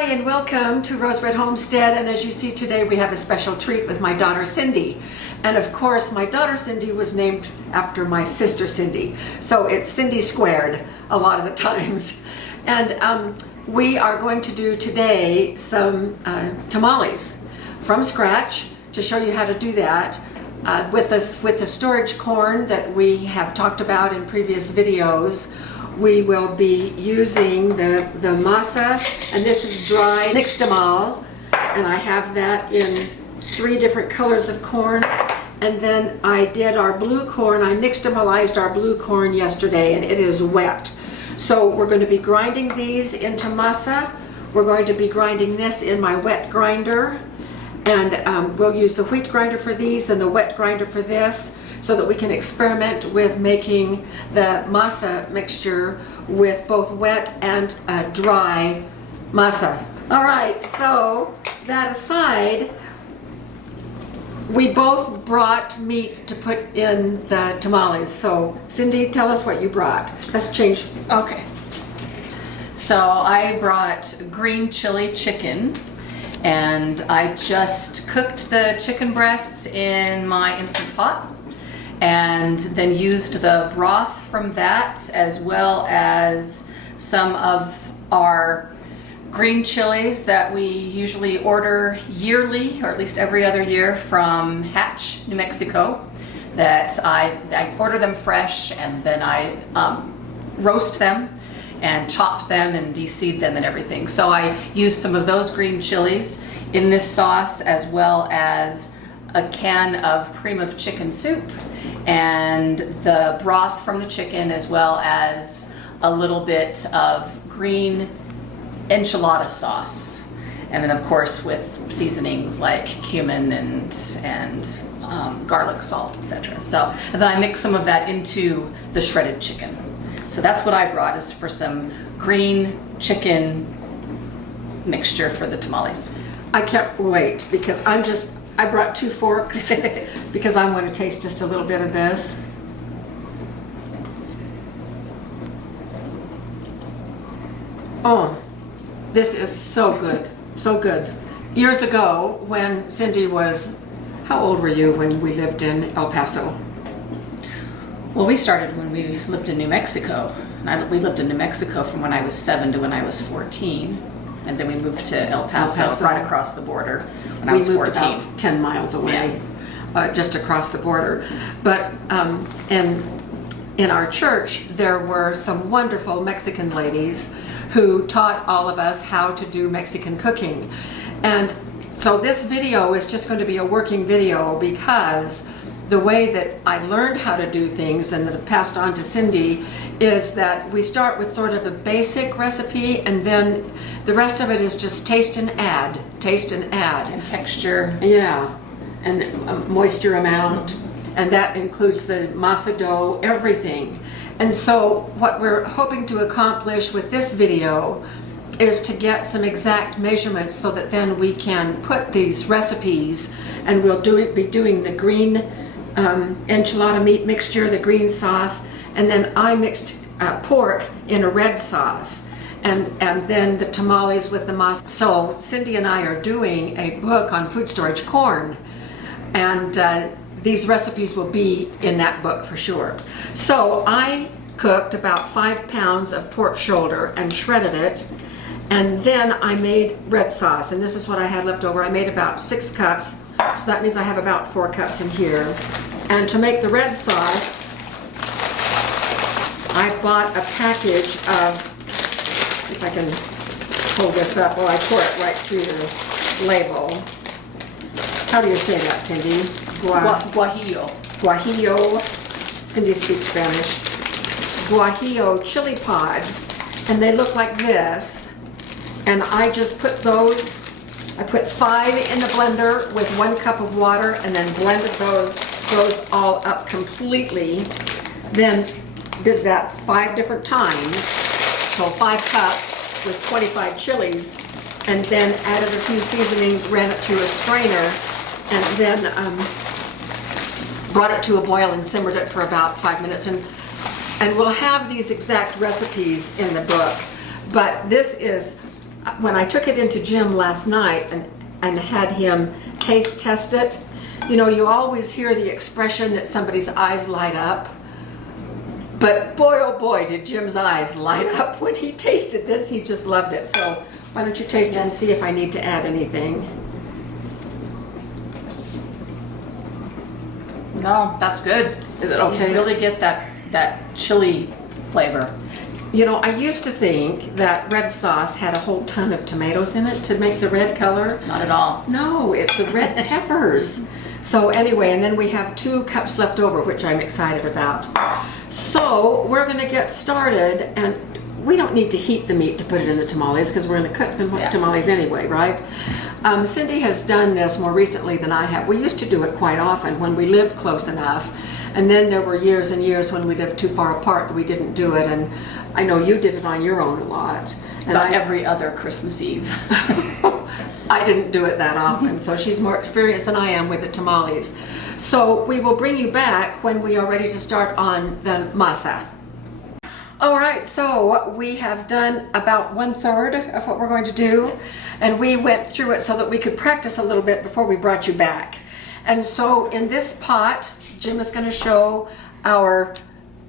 Hi and welcome to Rosebud Homestead, and as you see today we have a special treat with my daughter Cindy. And of course my daughter Cindy was named after my sister Cindy, so it's Cindy squared a lot of the times. And we are going to do today some tamales from scratch to show you how to do that with the storage corn that we have talked about in previous videos. We will be using the masa, and this is dry nixtamal, and I have that in 3 different colors of corn. And then I did our blue corn. I nixtamalized our blue corn yesterday, and it is wet. So we're going to be grinding these into masa. We're going to be grinding this in my wet grinder, and we'll use the wheat grinder for these and the wet grinder for this, so that we can experiment with making the masa mixture with both wet and dry masa. All right, so that aside, we both brought meat to put in the tamales. So Cindy, tell us what you brought. Let's change. Okay. So I brought green chili chicken, and I just cooked the chicken breasts in my Instant Pot, and then used the broth from that, as well as some of our green chilies that we usually order yearly, or at least every other year, from Hatch, New Mexico. That I order them fresh, and then I roast them and chop them and de-seed them and everything. So I used some of those green chilies in this sauce, as well as a can of cream of chicken soup and the broth from the chicken, as well as a little bit of green enchilada sauce, and then of course with seasonings like cumin and garlic salt, etc. So, and then I mix some of that into the shredded chicken. So that's what I brought, is for some green chicken mixture for the tamales. I can't wait, because I brought 2 forks because I want to taste just a little bit of this. Oh, this is so good, so good. Years ago, when Cindy was, how old were you when we lived in El Paso? Well, we started when we lived in New Mexico. We lived in New Mexico from when I was 7 to when I was 14. And then we moved to El Paso, right across the border when I was 14. We moved about 10 miles away, just across the border. But in our church, there were some wonderful Mexican ladies who taught all of us how to do Mexican cooking. And so this video is just going to be a working video, because the way that I learned how to do things and that I've passed on to Cindy is that we start with sort of a basic recipe, and then the rest of it is just taste and add. And texture. Yeah, and moisture amount, and that includes the masa dough, everything. And so what we're hoping to accomplish with this video is to get some exact measurements, so that then we can put these recipes, and we'll be doing the green enchilada meat mixture, the green sauce, and then I mixed pork in a red sauce, and then the tamales with the masa. So Cindy and I are doing a book on food storage corn, and these recipes will be in that book for sure. So I cooked about 5 pounds of pork shoulder and shredded it, and then I made red sauce, and this is what I had left over. I made about 6 cups, so that means I have about 4 cups in here. And to make the red sauce, I bought a package of, let's see if I can hold this up. Well, I tore it right through the label. How do you say that, Cindy? Guajillo. Guajillo. Cindy speaks Spanish. Guajillo chili pods, and they look like this. And I just put those, I put 5 in the blender with 1 cup of water, and then blended those all up completely. Then did that 5 different times, so 5 cups with 25 chilies, and then added a few seasonings, ran it through a strainer, and then brought it to a boil and simmered it for about 5 minutes. And we'll have these exact recipes in the book, but this is when I took it into Jim last night and had him taste test it, you know, you always hear the expression that somebody's eyes light up. But boy, oh boy, did Jim's eyes light up when he tasted this. He just loved it. So why don't you taste it and see if I need to add anything. No, that's good. Is it okay? You really get that chili flavor. You know, I used to think that red sauce had a whole ton of tomatoes in it to make the red color. Not at all. No, it's the red peppers. So anyway, and then we have 2 cups left over, which I'm excited about. So we're gonna get started, and we don't need to heat the meat to put it in the tamales because we're gonna cook the tamales anyway, right? Cindy has done this more recently than I have. We used to do it quite often when we lived close enough. And then there were years and years when we lived too far apart that we didn't do it. And I know you did it on your own a lot. And About every other Christmas Eve. I didn't do it that often, so she's more experienced than I am with the tamales. So we will bring you back when we are ready to start on the masa. All right, so we have done about 1/3 of what we're going to do. Yes. And we went through it so that we could practice a little bit before we brought you back. And so in this pot, Jim is going to show our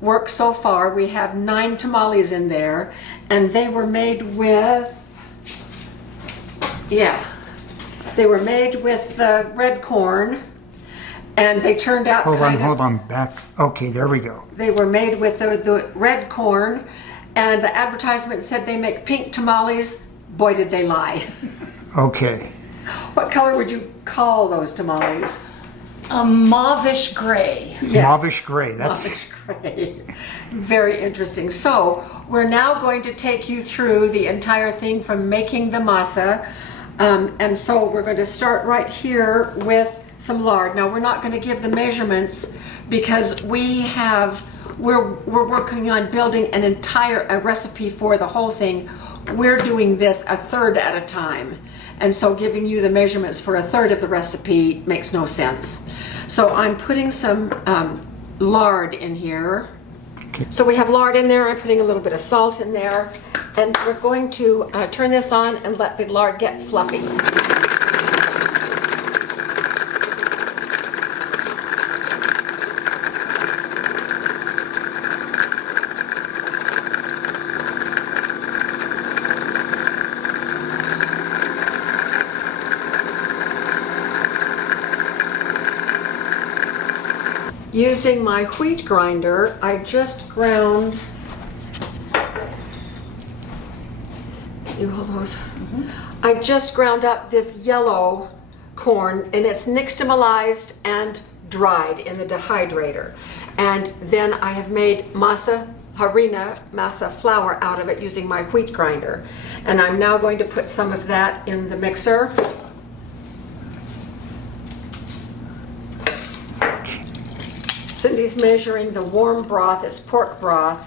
work so far. We have 9 tamales in there, and they were made with, they were made with red corn, and they turned out Hold on, back. Okay, there we go. They were made with the red corn, and the advertisement said they make pink tamales. Boy, did they lie. Okay. What color would you call those tamales? A mauvish gray. Yes. Mauvish gray. That's Mauvish gray. Very interesting. So we're now going to take you through the entire thing from making the masa. And so we're going to start right here with some lard. Now we're not going to give the measurements because we're working on building an entire recipe for the whole thing. We're doing this 1/3 at a time. And so giving you the measurements for 1/3 of the recipe makes no sense. So I'm putting some lard in here. Okay. So we have lard in there. I'm putting a little bit of salt in there. And we're going to turn this on and let the lard get fluffy. Using my wheat grinder, I just ground, you hold those? I just ground up this yellow corn, and it's nixtamalized and dried in the dehydrator. And then I have made masa flour out of it using my wheat grinder. And I'm now going to put some of that in the mixer. Cindy's measuring the warm broth. It's pork broth.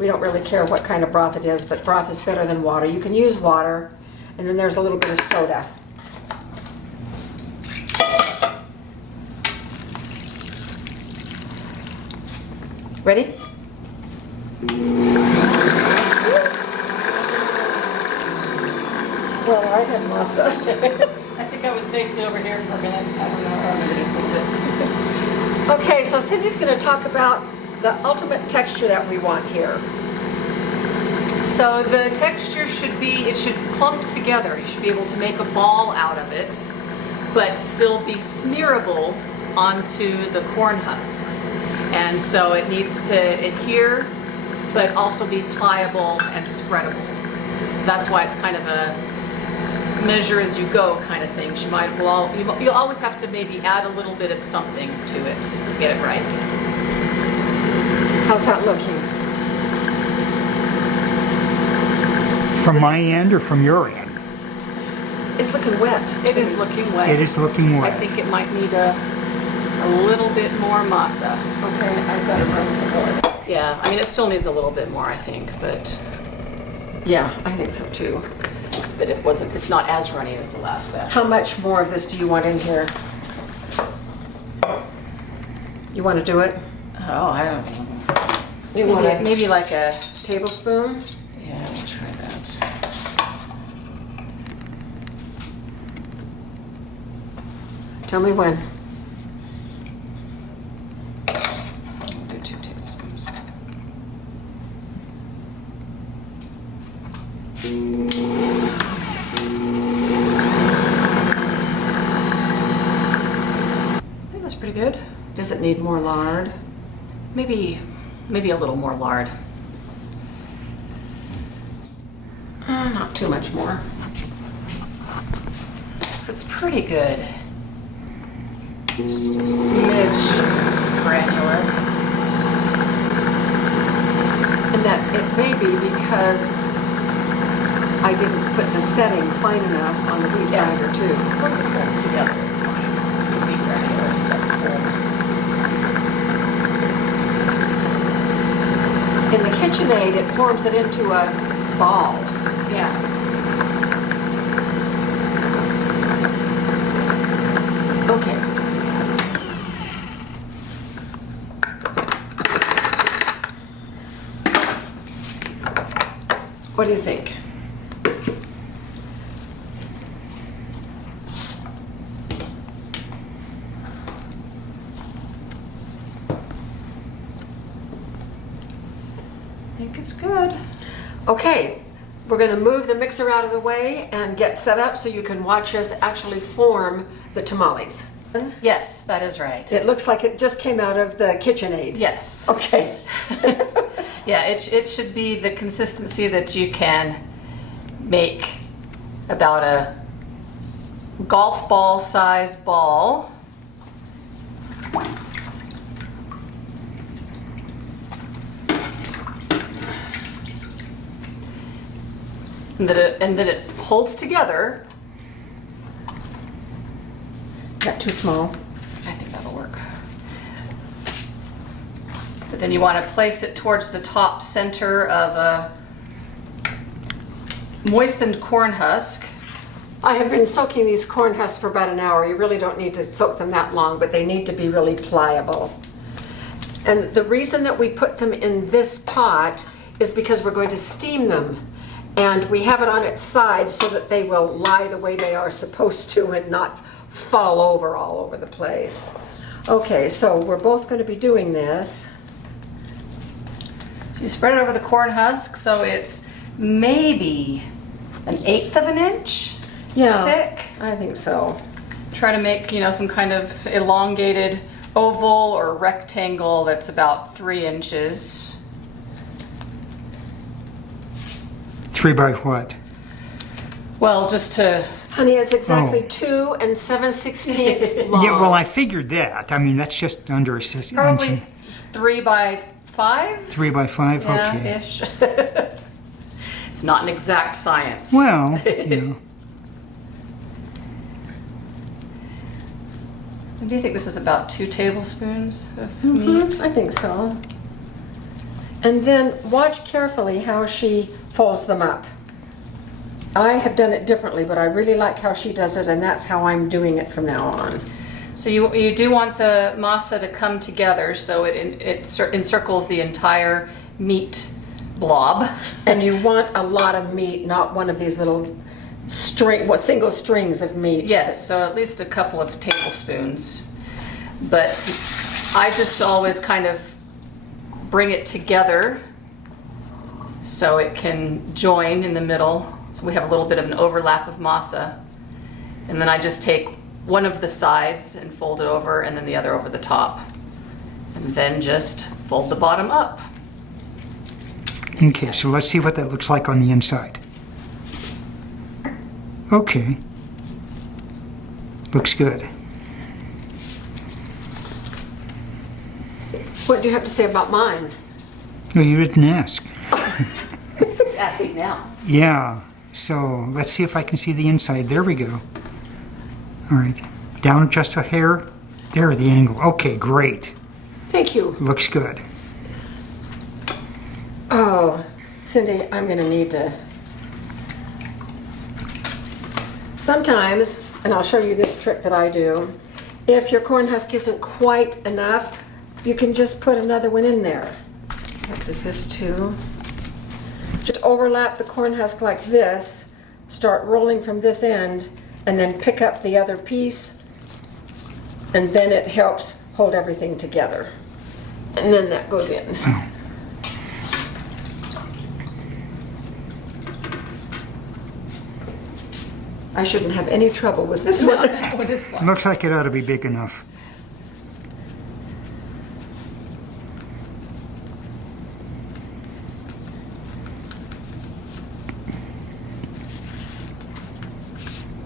We don't really care what kind of broth it is, but broth is better than water. You can use water, and then there's a little bit of soda. Ready? Well, I had masa. I think I was safely over here for a minute. I don't know. Maybe just a little bit. Okay, so Cindy's going to talk about the ultimate texture that we want here. So the texture it should clump together. You should be able to make a ball out of it, but still be smearable onto the corn husks. And so it needs to adhere, but also be pliable and spreadable. So that's why it's kind of a measure as you go kind of thing. You'll always have to maybe add a little bit of something to it to get it right. How's that looking? from my end or from your end? It's looking wet. It is looking wet. It is looking I wet. think it might need a little bit more masa. Okay, I've got to run some more. Yeah, I mean, it still needs a little bit more, I think, but Yeah, I think so too. it's not as runny as the last batch. How much more of this do you want in here? You want to do it? Oh, I don't know. You want Maybe like a, tablespoon? yeah, we'll try that. Tell me when. We'll do 2 tablespoons. I think that's pretty good. Does it need more lard? Maybe a little more lard. Not too much more. So it's pretty good. It's just a smidge granular. And that it may be because I didn't put the setting fine enough on the wheat grinder too. As long as it holds together, it's fine. It can be granular, it just has to hold. In the KitchenAid, it forms it into a ball. Yeah. Okay. What do you think? I think it's good. Okay, we're going to move the mixer out of the way and get set up so you can watch us actually form the tamales. Yes, that is right. It looks like it just came out of the KitchenAid. Yes. Okay. Yeah, it should be the consistency that you can make about a golf ball size ball. And that it holds together. Not too small. I think that'll work. But then you want to place it towards the top center of a moistened corn husk. I have been soaking these corn husks for about an hour. You really don't need to soak them that long, but they need to be really pliable. And the reason that we put them in this pot is because we're going to steam them. And we have it on its side so that they will lie the way they are supposed to and not fall over all over the place. Okay, so we're both going to be doing this. So you spread it over the corn husk so it's maybe 1/8 of an inch thick. I think so. Try to make, some kind of elongated oval or rectangle that's about 3 inches. 3 by what? Well, just to, Honey, it's exactly Oh. 2 7/16 long. Yeah, well, I figured that. I mean, that's just under a inch. probably 3 by 5? 3 by 5? Okay. Yeah, ish. It's not an exact science. Well, Do you think this is about 2 tablespoons of meat? I think so. And then watch carefully how she folds them up. I have done it differently, but I really like how she does it, and that's how I'm doing it from now on. So you do want the masa to come together so it encircles the entire meat blob. And you want a lot of meat, not one of these little single strings of meat. Yes, so at least a couple of tablespoons. But I just always kind of bring it together so it can join in the middle. So we have a little bit of an overlap of masa. And then I just take one of the sides and fold it over, and then the other over the top. And then just fold the bottom up. okay, so let's see what that looks like on the inside. Okay. Looks good. What do you have to say about mine? No, you didn't ask. Just asking now. Yeah, so let's see if I can see the inside. There we go. All right, down just a hair. There, the angle. Okay, great. Thank you. Looks good. Oh, Cindy, I'm going to need to... Sometimes, and I'll show you this trick that I do, if your corn husk isn't quite enough, you can just put another one in there. What does this too? Just overlap the corn husk like this, start rolling from this end, and then pick up the other piece and then it helps hold everything together. And then that goes in. I shouldn't have any trouble with this Well, one. that one is fine. Looks like it ought to be big enough.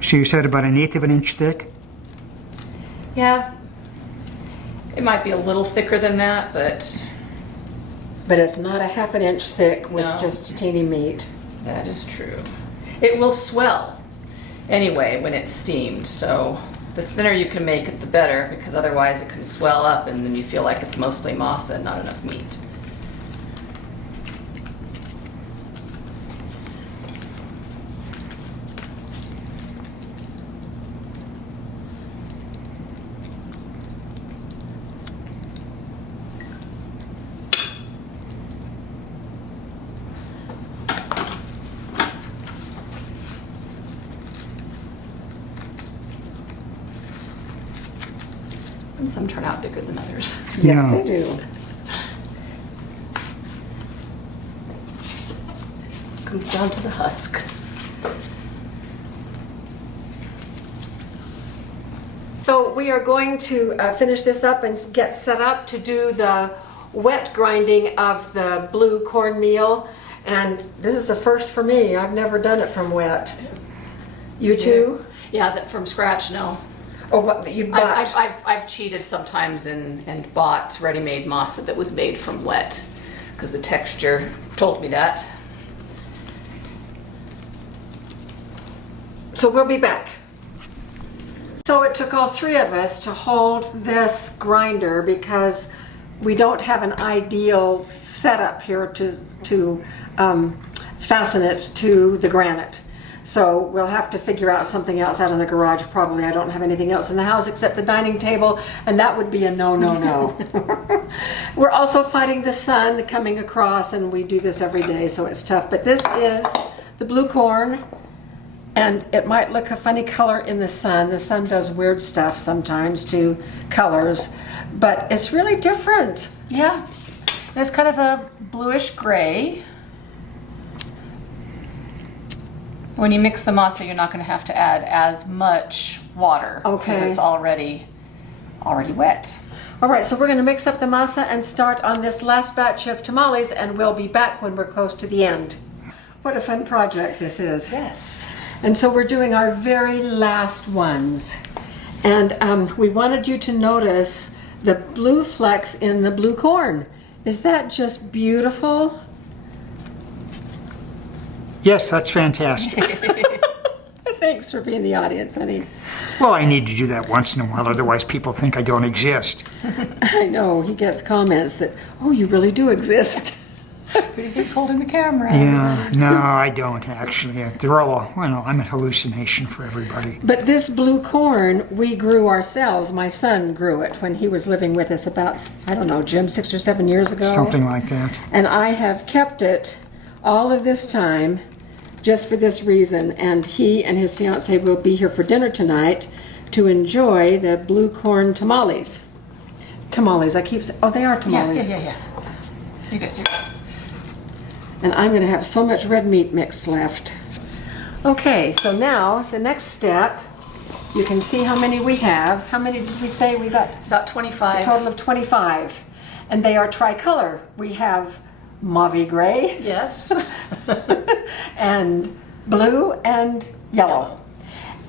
So you said about 1/8 of an inch thick? Yeah. It might be a little thicker than that, but But it's not a 1/2 inch thick with No. just teeny meat. that is true. It will swell anyway when it's steamed, so the thinner you can make it, the better, because otherwise it can swell up and then you feel like it's mostly masa and not enough meat. And some turn out bigger than others. Yes, Yeah. they do. Comes down to the husk. So we are going to finish this up and get set up to do the wet grinding of the blue cornmeal. And this is a first for me. I've never done it from wet. You too? Yeah, that from scratch, no. Oh, what you bought? I've cheated sometimes and bought ready-made masa that was made from wet because the texture told me that. So we'll be back. So it took all three of us to hold this grinder because we don't have an ideal setup here to fasten it to the granite. So we'll have to figure out something else out in the garage. Probably I don't have anything else in the house except the dining table, and that would be a no, no, no. We're also fighting the sun coming across, and we do this every day, so it's tough. But this is the blue corn, and it might look a funny color in the sun. The sun does weird stuff sometimes to colors, but it's really different. Yeah, and it's kind of a bluish gray. When you mix the masa, you're not going to have to add as much water because Okay. it's already wet. All right, so we're going to mix up the masa and start on this last batch of tamales, and we'll be back when we're close to the end. What a fun project this is. Yes. And so we're doing our very last ones. And we wanted you to notice the blue flecks in the blue corn. Is that just beautiful? Yes, that's fantastic. Thanks for being the audience, honey. Well, I need to do that once in a while, otherwise people think I don't exist. I know, he gets comments that, oh, you really do exist. Who do you think's holding the camera? Yeah, no, I don't actually. They're all, I'm a hallucination for everybody. But this blue corn, we grew ourselves. My son grew it when he was living with us about, I don't know, Jim, 6 or 7 years ago. Something like that. And I have kept it all of this time just for this reason. And he and his fiance will be here for dinner tonight to enjoy the blue corn tamales. Tamales, I keep saying, oh, they are tamales. Yeah. You're good. And I'm going to have so much red meat mix left. Okay, so now the next step, you can see how many we have. How many did we say we got? About 25. A total of 25. And they are tricolor. We have mauve gray Yes. and blue and yellow.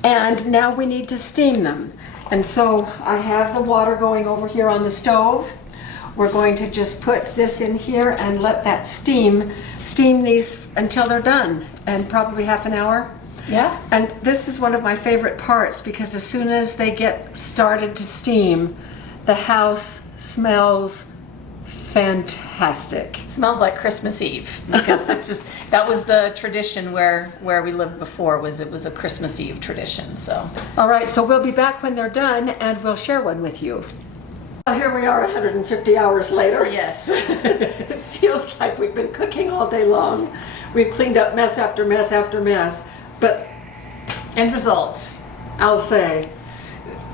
And now we need to steam them. And so I have the water going over here on the stove. We're going to just put this in here and let that steam these until they're done, and probably half an hour. Yeah. And this is one of my favorite parts because as soon as they get started to steam, the house smells fantastic. It smells like Christmas Eve because that was the tradition where we lived before. It was a Christmas Eve tradition. So All right, so we'll be back when they're done and we'll share one with you. Well, here we are 150 hours later. yes. It feels like we've been cooking all day long. We've cleaned up mess after mess after mess. But End result. I'll say,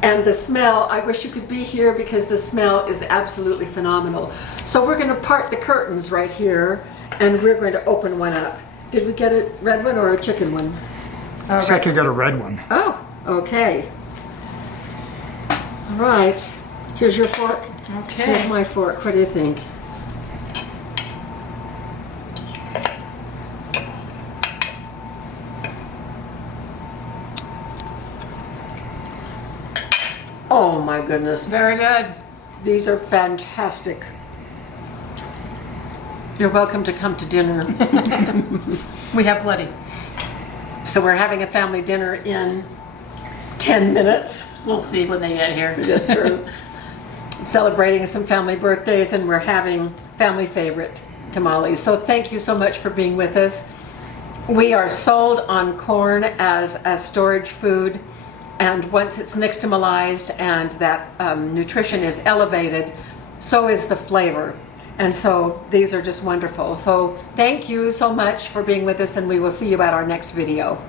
And the smell, I wish you could be here because the smell is absolutely phenomenal. So we're going to part the curtains right here, and we're going to open one up. Did we get a red one or a chicken one? Looks like you got a red one. Oh, okay. All right. Here's your fork. Okay. Here's my fork. What do you think? Oh my goodness. Very good. These are fantastic. You're welcome to come to dinner. We have plenty. So we're having a family dinner in 10 minutes. We'll see when they get here. Yes, we're celebrating some family birthdays, and we're having family favorite tamales. So thank you so much for being with us. We are sold on corn as a storage food, and once it's nixtamalized and that nutrition is elevated, so is the flavor. And so these are just wonderful. So thank you so much for being with us, and we will see you at our next video.